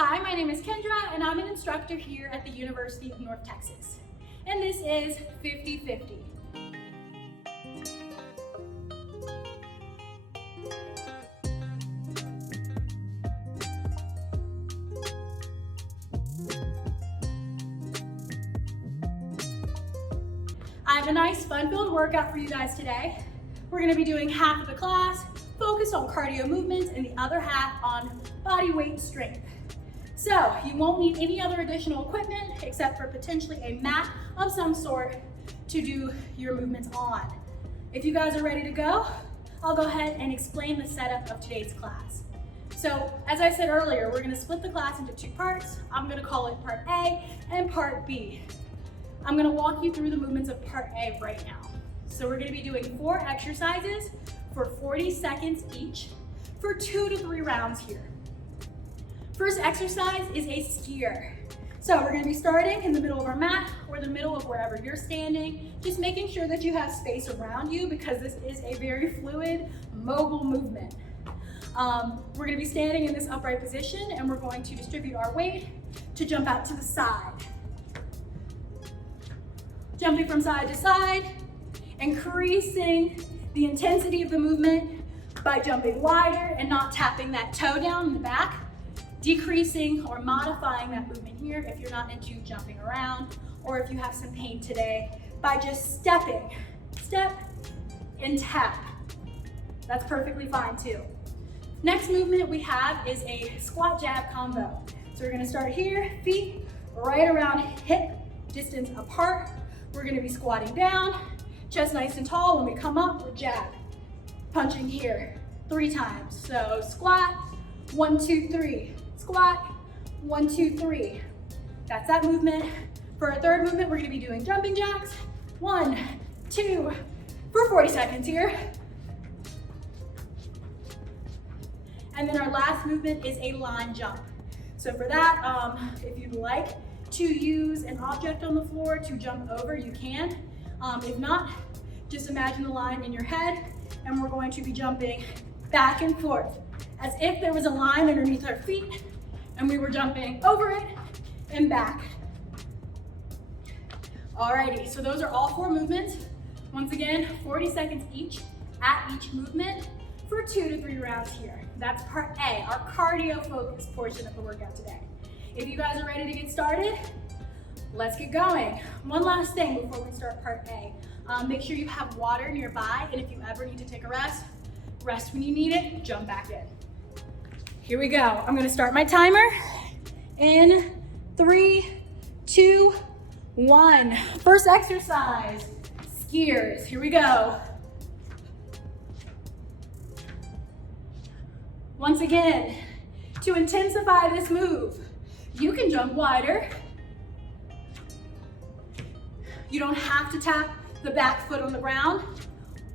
Hi, my name is Kendra and I'm an instructor here at the University of North Texas. And this is 50-50. I have a nice fun-filled workout for you guys today. We're going to be doing half of the class focused on cardio movements and the other half on body weight strength. So you won't need any other additional equipment except for potentially a mat of some sort to do your movements on. If you guys are ready to go, I'll go ahead and explain the setup of today's class. So as I said earlier, we're going to split the class into two parts. I'm going to call it part A and part B. I'm going to walk you through the movements of part A right now. So we're going to be doing 4 exercises for 40 seconds each for 2 to 3 rounds here. First exercise is a skier. So we're going to be starting in the middle of our mat or the middle of wherever you're standing, just making sure that you have space around you because this is a very fluid, mobile movement. We're going to be standing in this upright position and we're going to distribute our weight to jump out to the side. Jumping from side to side, increasing the intensity of the movement by jumping wider and not tapping that toe down in the back, decreasing or modifying that movement here if you're not into jumping around or if you have some pain today by just stepping, step and tap. That's perfectly fine too. Next movement we have is a squat jab combo. So we're going to start here, feet right around hip distance apart. We're going to be squatting down, chest nice and tall. When we come up, we're jab. Punching here 3 times. So squat, 1, 2, 3. Squat, 1, 2, 3. That's that movement. For our third movement, we're going to be doing jumping jacks. 1, 2, for 40 seconds here. And then our last movement is a line jump. So for that, if you'd like to use an object on the floor to jump over, you can. If not, just imagine the line in your head and we're going to be jumping back and forth as if there was a line underneath our feet and we were jumping over it and back. Alrighty, so those are all 4 movements. Once again, 40 seconds each at each movement for 2 to 3 rounds here. That's part A, our cardio focused portion of the workout today. If you guys are ready to get started, let's get going. One last thing before we start part A. Make sure you have water nearby, and if you ever need to take a rest when you need it, jump back in. Here we go. I'm gonna start my timer in 3, 2, 1. First exercise, skiers. Here we go. Once again, to intensify this move, you can jump wider. You don't have to tap the back foot on the ground,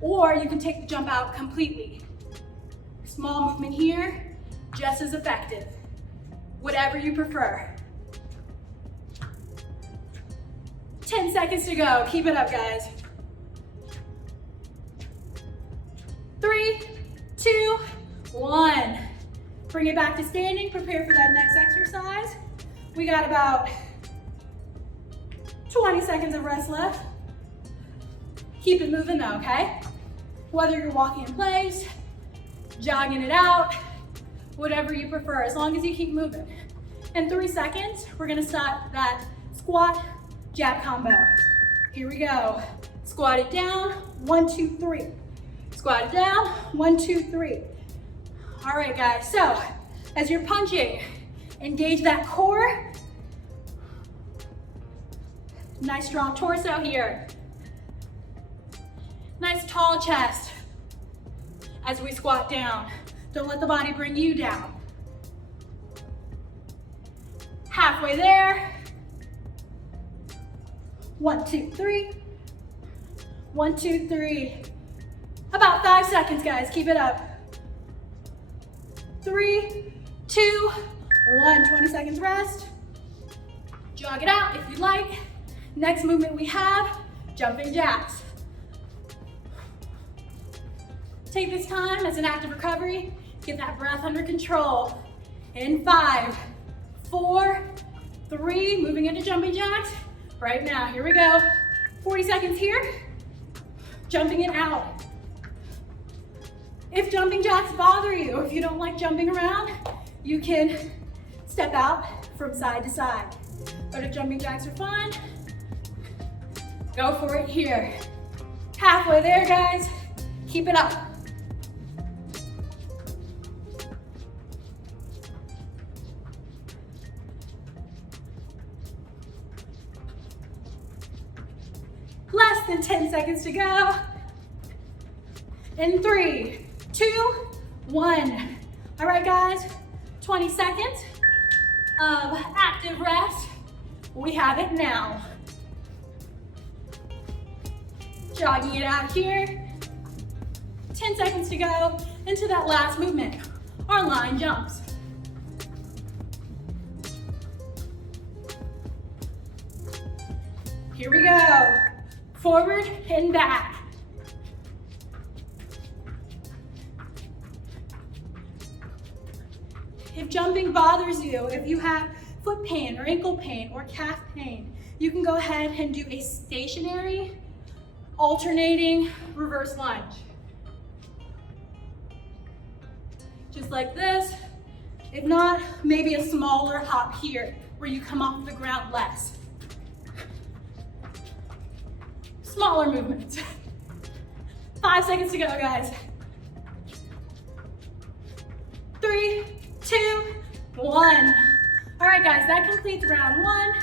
or you can take the jump out completely. Small movement here, just as effective. Whatever you prefer. 10 seconds to go. Keep it up, guys. 3, 2, 1. Bring it back to standing. Prepare for that next exercise. We got about 20 seconds of rest left. Keep it moving though, okay? Whether you're walking in place, jogging it out, whatever you prefer, as long as you keep moving. In 3 seconds, we're gonna start that squat jab combo. Here we go. Squat it down, 1, 2, 3. Squat it down, 1, 2, 3. All right, guys, so as you're punching, engage that core. Nice strong torso here. Nice tall chest as we squat down. Don't let the body bring you down. Halfway there. 1, 2, 3. 1, 2, 3. About 5 seconds, guys. Keep it up. 3, 2, 1. 20 seconds rest. Jog it out if you like. Next movement we have jumping jacks. Take this time as an act of recovery. Get that breath under control. In 5, 3, moving into jumping jacks right now. Here we go. 40 seconds here. Jumping it out. If jumping jacks bother you, if you don't like jumping around, you can step out from side to side. But if jumping jacks are fun, go for it here. Halfway there, guys. Keep it up. Less than 10 seconds to go. In 3, 2, 1. All right, guys, 20 seconds of active rest. We have it now. Jogging it out here. 10 seconds to go into that last movement, our line jumps. Here we go. Forward and back. If jumping bothers you, if you have foot pain or ankle pain or calf pain, you can go ahead and do a stationary, alternating reverse lunge. Just like this. If not, maybe a smaller hop here where you come off the ground less. Smaller movements. 5 seconds to go, guys. 3, 2, 1. All right, guys, that completes round 1.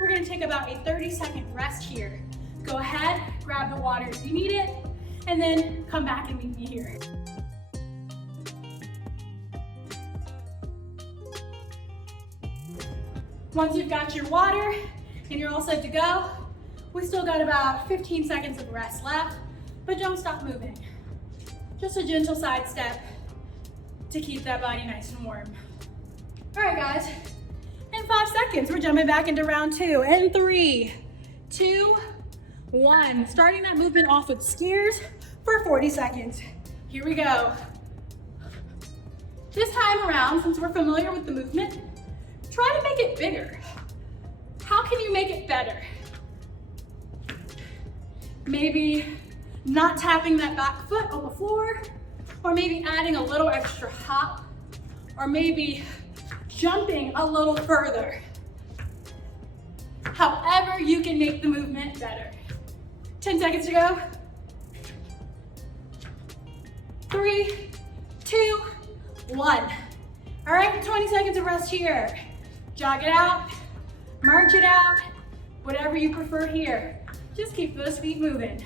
We're gonna take about a 30-second rest here. Go ahead, grab the water if you need it, and then come back and meet me here. Once you've got your water and you're all set to go, we still got about 15 seconds of rest left, but don't stop moving. Just a gentle side step to keep that body nice and warm. All right, guys, in 5 seconds, we're jumping back into round 2. In 3, 2, 1. Starting that movement off with skiers for 40 seconds. Here we go. This time around, since we're familiar with the movement, try to make it bigger. How can you make it better? Maybe not tapping that back foot on the floor, or maybe adding a little extra hop, or maybe jumping a little further. However you can make the movement better. 10 seconds to go. 3, 2, 1. All right, 20 seconds of rest here. Jog it out, march it out, whatever you prefer here. Just keep those feet moving.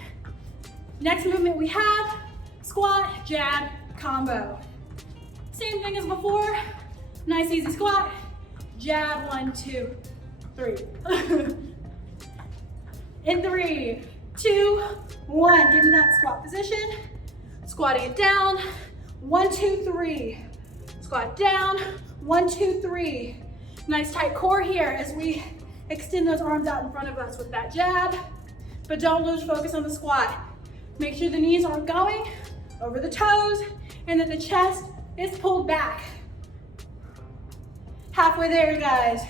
Next movement we have squat, jab, combo. Same thing as before. Nice easy squat, jab, 1, 2, 3. In 3, 2, 1. Get in that squat position. Squatting it down, 1, 2, 3. Squat down, 1, 2, 3. Nice tight core here as we extend those arms out in front of us with that jab. But don't lose focus on the squat. Make sure the knees aren't going over the toes and that the chest is pulled back. Halfway there, guys.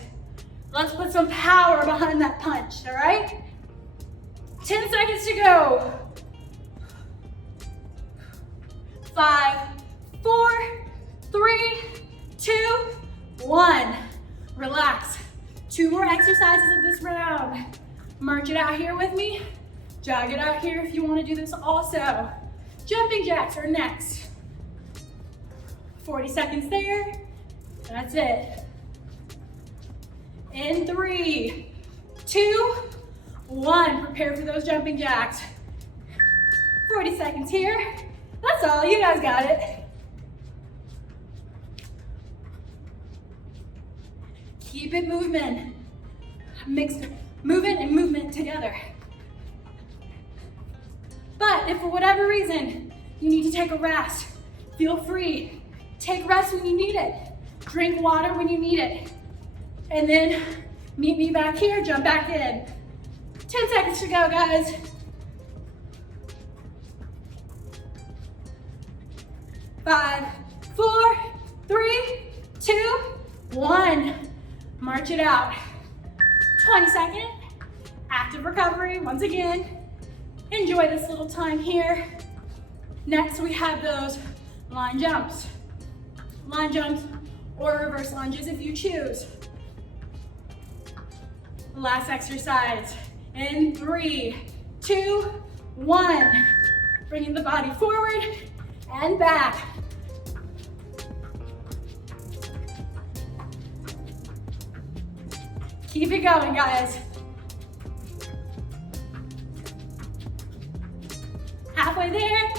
Let's put some power behind that punch, all right? 10 seconds to go. 5, 4, 3, 2, 1. Relax. 2 more exercises of this round. March it out here with me. Jog it out here if you want to do this also. Jumping jacks are next. 40 seconds there. That's it. In 3, 2, 1. Prepare for those jumping jacks. 40 seconds here. That's all. You guys got it. Keep it moving. Mix movement and movement together. But if for whatever reason you need to take a rest, feel free. Take rest when you need it. Drink water when you need it. And then meet me back here, jump back in. 10 seconds to go, guys. 5, 4, 3, 2, 1. March it out. 20-second active recovery. Once again, enjoy this little time here. Next, we have those line jumps. Line jumps or reverse lunges if you choose. Last exercise in 3, 2, 1. Bringing the body forward and back. Keep it going, guys. Halfway there.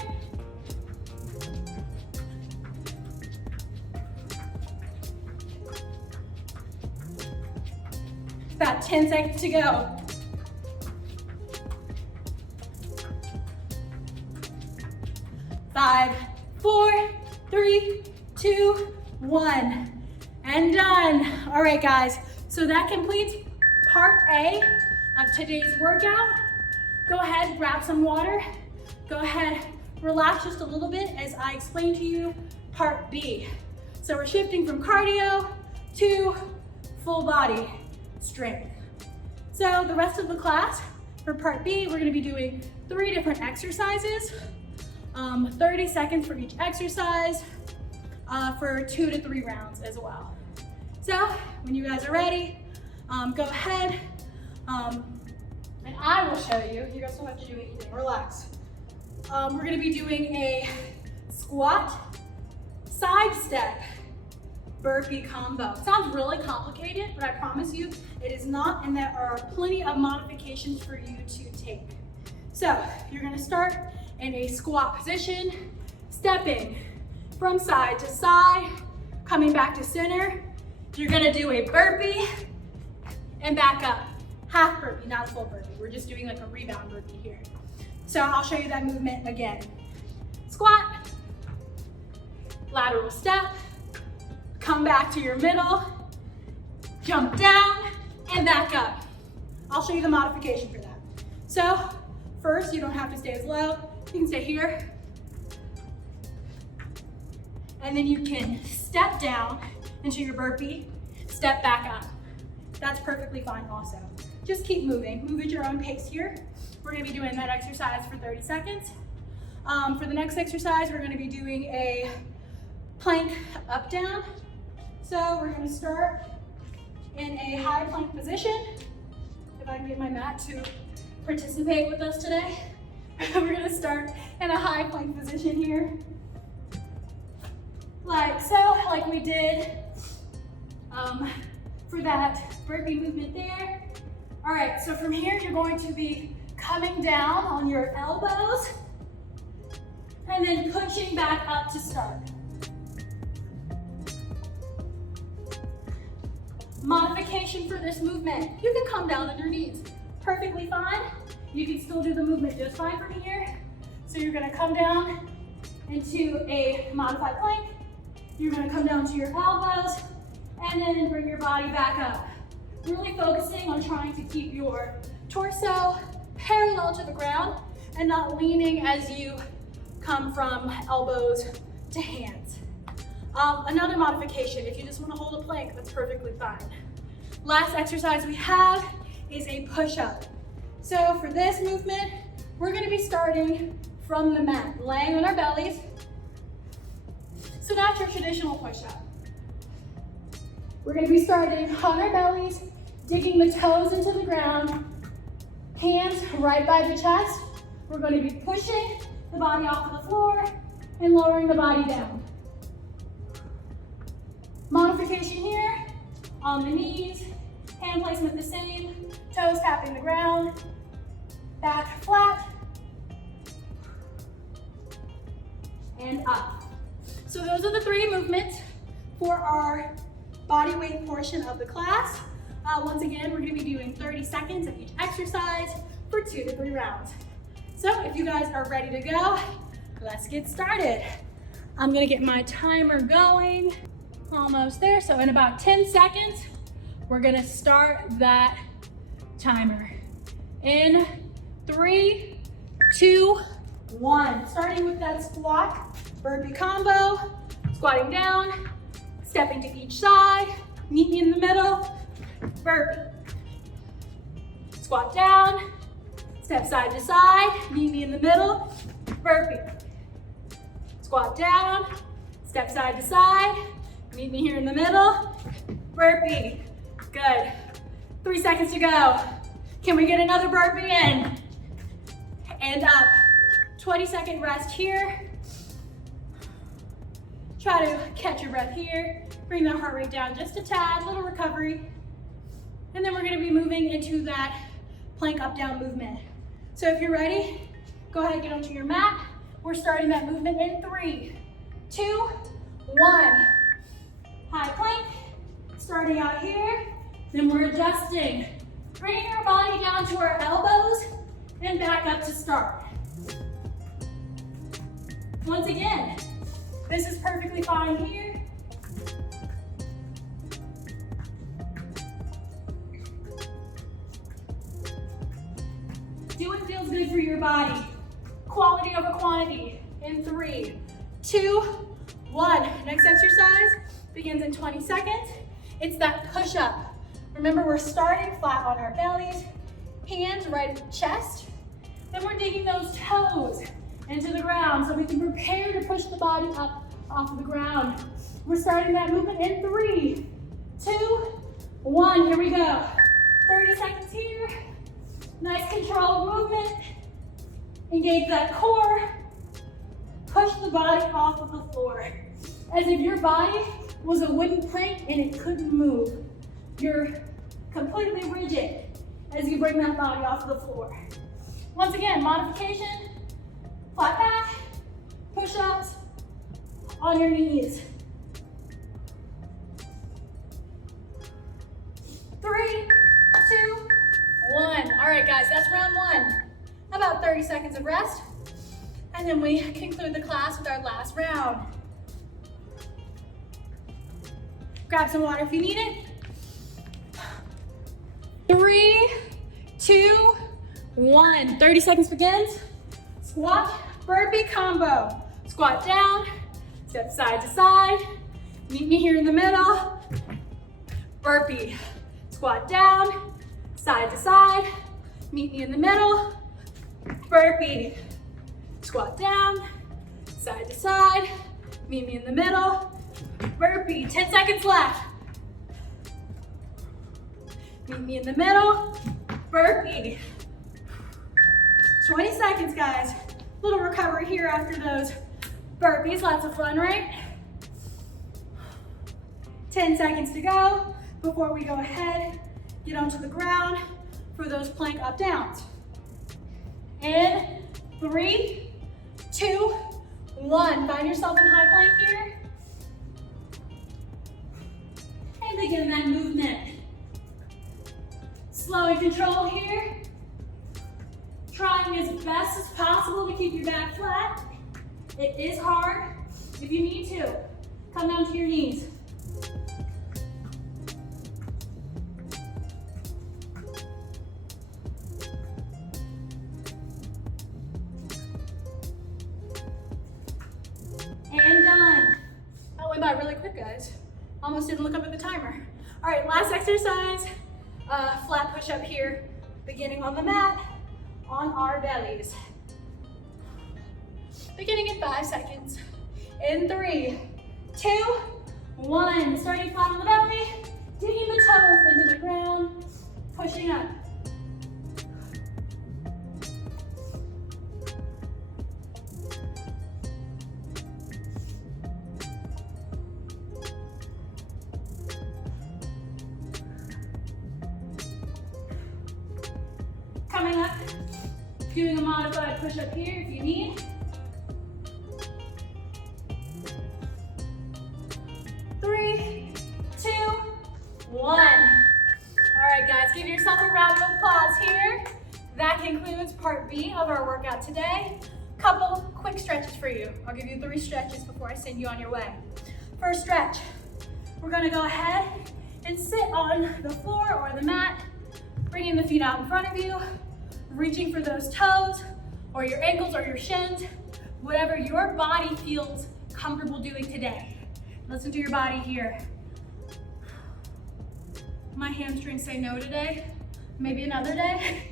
About 10 seconds to go. Five, 4, 3, 2, 1, and done. All right, guys, so that completes part A of today's workout. Go ahead, grab some water. Go ahead, relax just a little bit as I explain to you part B. So we're shifting from cardio to full body strength. So the rest of the class for part B, we're gonna be doing 3 different exercises, 30 seconds for each exercise, for 2 to 3 rounds as well. So when you guys are ready, go ahead, and I will show you. You guys don't have to do anything, relax. We're gonna be doing a squat, side step, burpee combo. It sounds really complicated, but I promise you it is not, and there are plenty of modifications for you to take. So you're gonna start in a squat position, stepping from side to side, coming back to center. You're gonna do a burpee and back up. Half burpee, not a full burpee. We're just doing like a rebound burpee here. So I'll show you that movement again. Squat, lateral step, come back to your middle, jump down, and back up. I'll show you the modification for that. So first, you don't have to stay as low. You can stay here. And then you can step down into your burpee, step back up. That's perfectly fine also. Just keep moving. Move at your own pace here. We're gonna be doing that exercise for 30 seconds. For the next exercise, we're gonna be doing a plank up down. So we're gonna start in a high plank position. If I can get my mat to participate with us today. We're gonna start in a high plank position here. Like so, like we did for that burpee movement there. All right, so from here, you're going to be coming down on your elbows and then pushing back up to start. Modification for this movement. You can come down on your knees. Perfectly fine. You can still do the movement just fine from here. So you're gonna come down into a modified plank. You're gonna come down to your elbows and then bring your body back up. Really focusing on trying to keep your torso parallel to the ground and not leaning as you come from elbows to hands. Another modification, if you just want to hold a plank, that's perfectly fine. Last exercise we have is a push-up. So for this movement, we're going to be starting from the mat, laying on our bellies. So that's your traditional push-up. We're going to be starting on our bellies, digging the toes into the ground, hands right by the chest. We're going to be pushing the body off of the floor and lowering the body down. Modification here, on the knees, hand placement the same, toes tapping the ground, back flat, and up. So those are the 3 movements for our body weight portion of the class. Once again, we're gonna be doing 30 seconds of each exercise for 2 to 3 rounds. So if you guys are ready to go, let's get started. I'm gonna get my timer going. Almost there, so in about 10 seconds, we're gonna start that timer. In 3, 2, 1. Starting with that squat, burpee combo, squatting down, stepping to each side, knee in the middle, burpee. Squat down, step side to side, meet me in the middle, burpee. Squat down, step side to side, meet me here in the middle, burpee. Good. 3 seconds to go. Can we get another burpee in? And up. 20-second rest here. Try to catch your breath here. Bring the heart rate down just a tad, little recovery. And then we're gonna be moving into that plank up down movement. So if you're ready, go ahead and get onto your mat. We're starting that movement in 3, 2, 1. High plank, starting out here. Then we're adjusting. Bringing our body down to our elbows and back up to start. Once again, this is perfectly fine here. Do what feels good for your body. Quality over quantity in 3, 2, 1. Next exercise begins in 20 seconds. It's that push-up. Remember, we're starting flat on our bellies, hands right at the chest. Then we're digging those toes into the ground so we can prepare to push the body up off of the ground. We're starting that movement in 3, 2, 1. Here we go. 30 seconds here. Nice controlled movement. Engage that core. Push the body off of the floor. As if your body was a wooden plank and it couldn't move. You're completely rigid as you bring that body off the floor. Once again, modification, flat back, push-ups on your knees. 3, 2, 1. All right, guys, that's round 1. About 30 seconds of rest, and then we conclude the class with our last round. Grab some water if you need it. 3, 2, 1. 30 seconds begins. Squat, burpee combo. Squat down, step side to side. Meet me here in the middle. Burpee. Squat down, side to side. Meet me in the middle. Burpee. Squat down, side to side. Meet me in the middle. Burpee. 10 seconds left. Meet me in the middle. Burpee. 20 seconds, guys. Little recovery here after those burpees. Lots of fun, right? 10 seconds to go before we go ahead, get onto the ground for those plank up downs. In 3, 2, 1. Find yourself in high plank here. And begin that movement. Slow and controlled here. Trying as best as possible to keep your back flat. It is hard. If you need to, come down to your knees. And done. That went by really quick, guys. Almost didn't look up at the timer. All right, last exercise. Flat push-up here, beginning on the mat, on our bellies. Beginning in 5 seconds. In 3, 2, 1. Starting flat on the belly, digging the toes into the ground, pushing up. Coming up, doing a modified push-up here if you need. 3, 2, 1. All right, guys, give yourself a round of applause here. That concludes part B of our workout today. Couple quick stretches for you. I'll give you 3 stretches before I send you on your way. First stretch, we're gonna go ahead and sit on the floor or the mat, bringing the feet out in front of you, reaching for those toes or your ankles or your shins, whatever your body feels comfortable doing today. Listen to your body here. My hamstrings say no today. Maybe another day.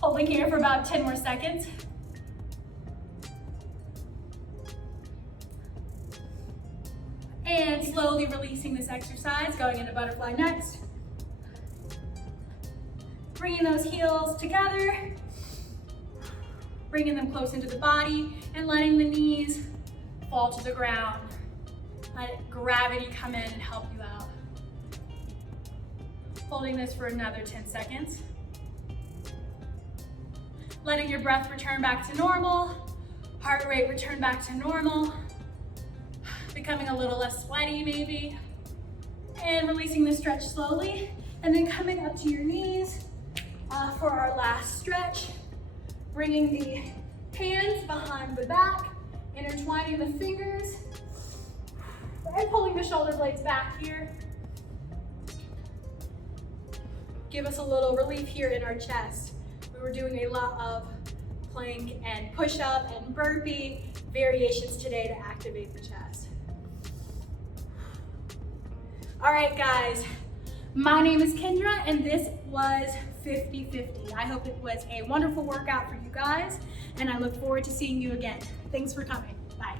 Holding here for about 10 more seconds. And slowly releasing this exercise, going into butterfly next. Bringing those heels together, bringing them close into the body, and letting the knees fall to the ground. Let gravity come in and help you out. Holding this for another 10 seconds. Letting your breath return back to normal, heart rate return back to normal, becoming a little less sweaty maybe, and releasing the stretch slowly, and then coming up to your knees for our last stretch, bringing the hands behind the back, intertwining the fingers, and pulling the shoulder blades back here. Give us a little relief here in our chest. We were doing a lot of plank and push-up and burpee variations today to activate the chest. All right, guys, my name is Kendra, and this was 50-50. I hope it was a wonderful workout for you guys, and I look forward to seeing you again. Thanks for coming. Bye.